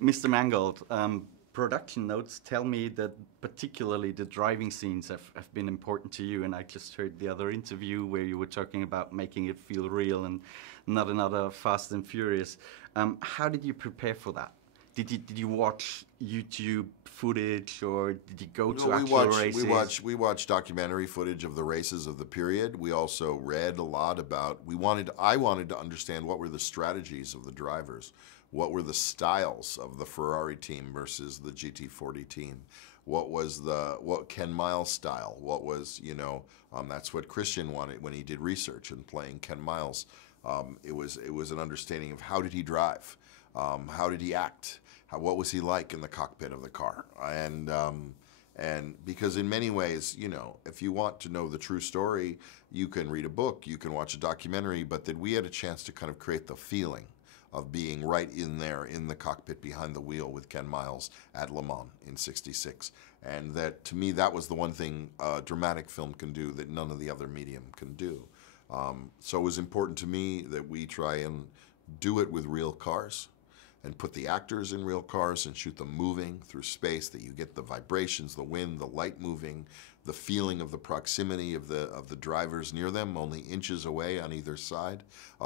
Mr. Mangold, production notes tell me that particularly the driving scenes have been important to you, and I just heard the other interview where you were talking about making it feel real and not another Fast and Furious. How did you prepare for that? Did you watch YouTube footage, or did you go to actual races? We watched documentary footage of the races of the period. We also read a lot about. I wanted to understand what were the strategies of the drivers, what were the styles of the Ferrari team versus the GT40 team. What Ken Miles' style? What was, that's what Christian wanted when he did research and playing Ken Miles. It was an understanding of how did he drive, how did he act, what was he like in the cockpit of the car, and because in many ways, if you want to know the true story, you can read a book, you can watch a documentary, but that we had a chance to kind of create the feeling of being right in there in the cockpit behind the wheel with Ken Miles at Le Mans in '66. And that, to me, that was the one thing a dramatic film can do that none of the other medium can do. So it was important to me that we try and do it with real cars and put the actors in real cars and shoot them moving through space, that you get the vibrations, the wind, the light moving, the feeling of the proximity of the drivers near them, only inches away on either side,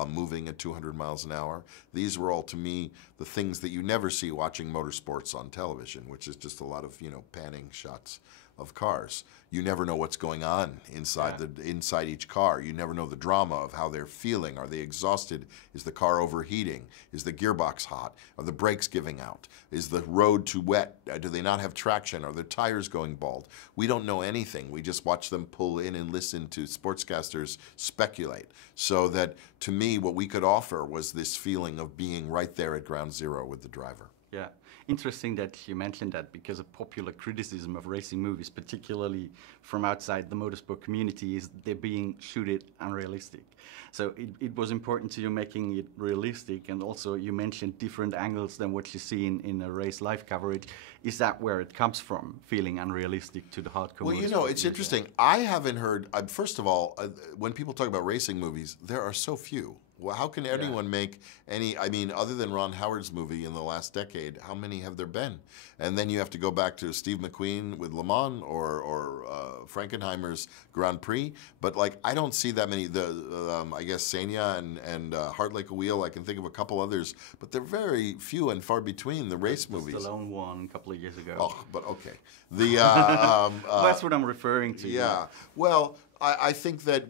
moving at 200 miles an hour. These were all, to me, the things that you never see watching motorsports on television, which is just a lot of, panning shots of cars. You never know what's going on inside each car. You never know the drama of how they're feeling. Are they exhausted? Is the car overheating? Is the gearbox hot? Are the brakes giving out? Is the road too wet? Do they not have traction? Are their tires going bald? We don't know anything. We just watch them pull in and listen to sportscasters speculate. So that, to me, what we could offer was this feeling of being right there at ground zero with the driver. Yeah, interesting that you mentioned that, because a popular criticism of racing movies, particularly from outside the motorsport community, is they're being shooted unrealistic. So it was important to you making it realistic, and also you mentioned different angles than what you see in a race live coverage. Is that where it comes from, feeling unrealistic to the hardcore? Well, it's interesting. I haven't heard, first of all, when people talk about racing movies, there are so few. Well, how can anyone make any, other than Ron Howard's movie in the last decade, how many have there been? And then you have to go back to Steve McQueen with Le Mans or Frankenheimer's Grand Prix. But, I don't see that many. I guess Senya and Heart Like a Wheel, I can think of a couple others. But they're very few and far between, the race movies. Stallone won a couple of years ago. Oh, but okay. That's what I'm referring to. Yeah. Well, I think that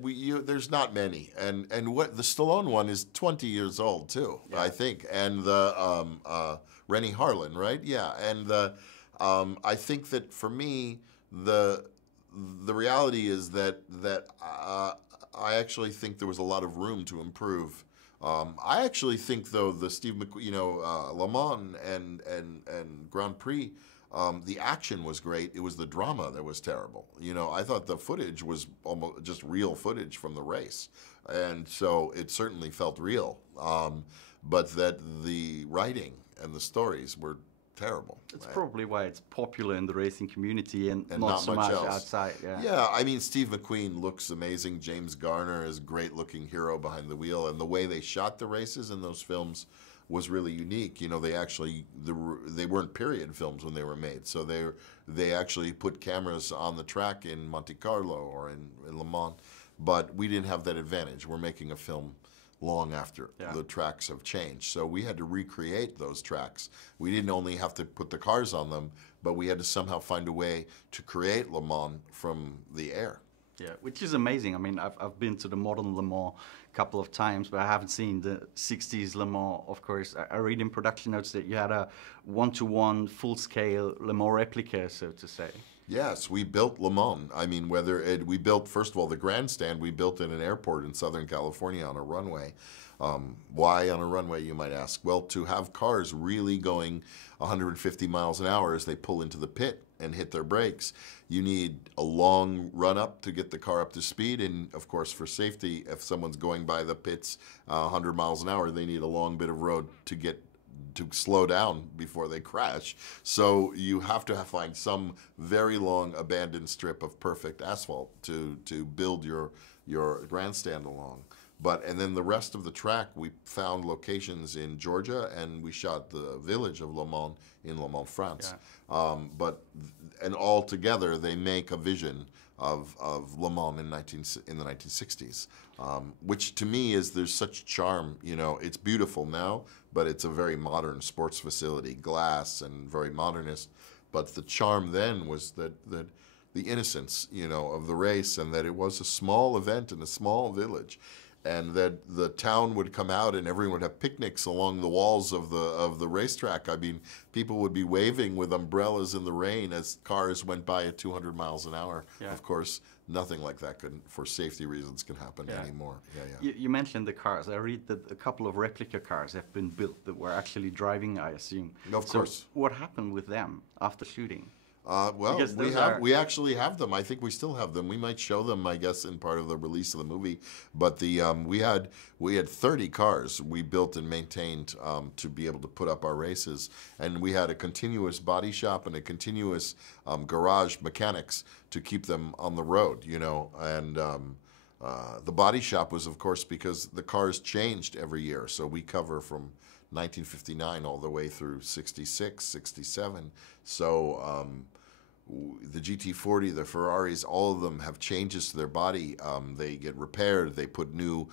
there's not many, and what the Stallone one is 20 years old too, I think, and the Rennie Harlan, right? Yeah, and I think that for me the reality is that I actually think there was a lot of room to improve. I actually think, though, the Steve McQueen, Le Mans and Grand Prix. The action was great. It was the drama that was terrible. I thought the footage was almost just real footage from the race. And so it certainly felt real. But that the writing and the stories were terrible. That's probably why it's popular in the racing community and not so much outside. Yeah, Steve McQueen looks amazing. James Garner is a great-looking hero behind the wheel. And the way they shot the races in those films was really unique. They weren't period films when they were made, so they actually put cameras on the track in Monte Carlo or in Le Mans, but we didn't have that advantage. We're making a film long after the tracks have changed, so we had to recreate those tracks. We didn't only have to put the cars on them, but we had to somehow find a way to create Le Mans from the air. Yeah, which is amazing. I've been to the modern Le Mans a couple of times, but I haven't seen the 60s Le Mans, of course. I read in production notes that you had a one-to-one, full-scale Le Mans replica, so to say. Yes, we built Le Mans. We built, first of all, the grandstand we built in an airport in Southern California on a runway. Why on a runway, you might ask? Well, to have cars really going 150 miles an hour as they pull into the pit and hit their brakes, you need a long run-up to get the car up to speed, and of course for safety, if someone's going by the pits 100 miles an hour, they need a long bit of road to slow down before they crash. So you have to find some very long abandoned strip of perfect asphalt to build your grandstand along. And then the rest of the track, we found locations in Georgia, and we shot the village of Le Mans in Le Mans, France. Yeah. And all together, they make a vision of Le Mans in the 1960s, which to me there's such charm. You know, it's beautiful now, but it's a very modern sports facility, glass and very modernist. But the charm then was that the innocence, you know, of the race, and that it was a small event in a small village, and that the town would come out and everyone would have picnics along the walls of the racetrack. I mean, people would be waving with umbrellas in the rain as cars went by at 200 miles an hour. Yeah. Of course, nothing like that for safety reasons, can happen anymore. You mentioned the cars. I read that a couple of replica cars have been built that were actually driving, I assume. Of course. What happened with them after shooting? Well, we actually have them. I think we still have them. We might show them, I guess, in part of the release of the movie. But we had 30 cars we built and maintained to be able to put up our races, and we had a continuous body shop and a continuous garage mechanics to keep them on the road. You know, and the body shop was, of course, because the cars changed every year. So we cover from 1959 all the way through 66, 67. So the GT40, the Ferraris, all of them have changes to their body. They get repaired. They put new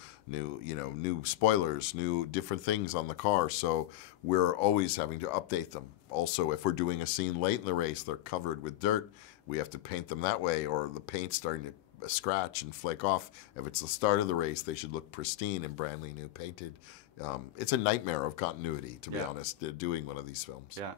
spoilers, new different things on the car. So we're always having to update them. Also, if we're doing a scene late in the race, they're covered with dirt. We have to paint them that way, or the paint's starting to scratch and flake off. If it's the start of the race, they should look pristine and brand new painted. It's a nightmare of continuity, to be honest, doing one of these films. Yeah.